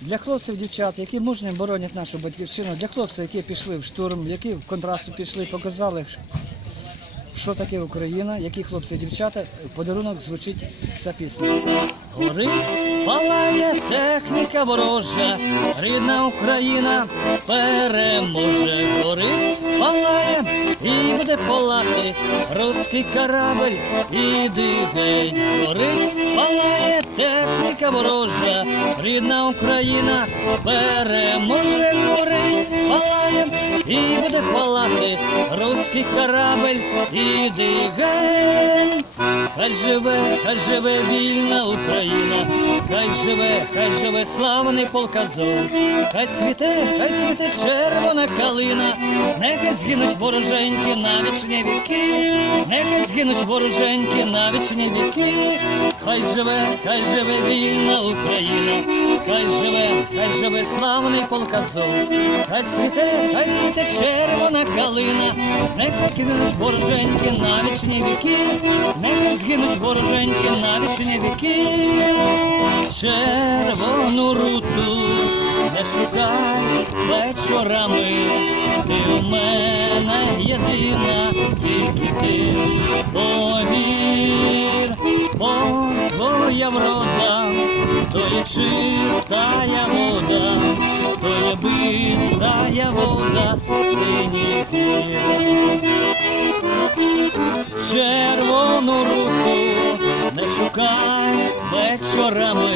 Для хлопців, дівчат, які мужньо боронять нашу батьківщину, для хлопців, які пішли в штурм, які в контрасту пішли, показали, що таке Україна, які хлопці дівчата, подарунок звучить ця пісня. Горить, палає техніка ворожа, рідна Україна переможе. Горить, палає і буде палати руський корабель, іди геть. Палає техніка ворожа, рідна Україна переможе. Горить, палає і буде палати руський корабель, іди геть. Хай живе, хай живе вільна Україна, хай живе, хай живе славний полказов, хай світе, хай світе червона калина, нехай згинуть вороженьки на вічні віки, нехай згинуть вороженьки на вічні віки, хай живе, хай живе вільна Україна, хай живе, хай живе славний полк Азов, хай світе, хай світе червона калина, нехай кинуть вороженьки на вічні віки, нехай згинуть вороженьки на вічні віки, червону руту не шукай вечорами, ти у мене єдина, тільки ти. Повір, бо твоя врода, то є чистая вода, то є бистрая вода, синіх гір червону руку не шукай вечорами,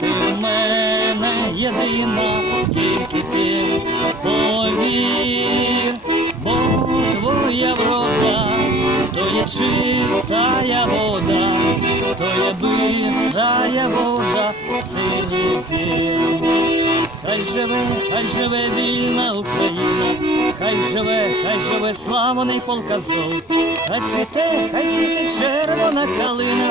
ти в мене єдина, тільки ти повір, бо твоя врода, то є чистая вода, то є бистрая вода, синіх гір. Хай живе, хай живе вільна Україна, хай живе, хай живе славний полк Азов, хай цвіте, хай світе червона калина,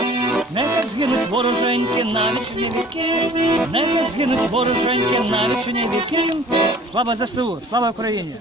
нехай згинуть вороженьки на вічні віки, нехай згинуть вороженьки на вічні віки. Слава ЗСУ, слава Україні!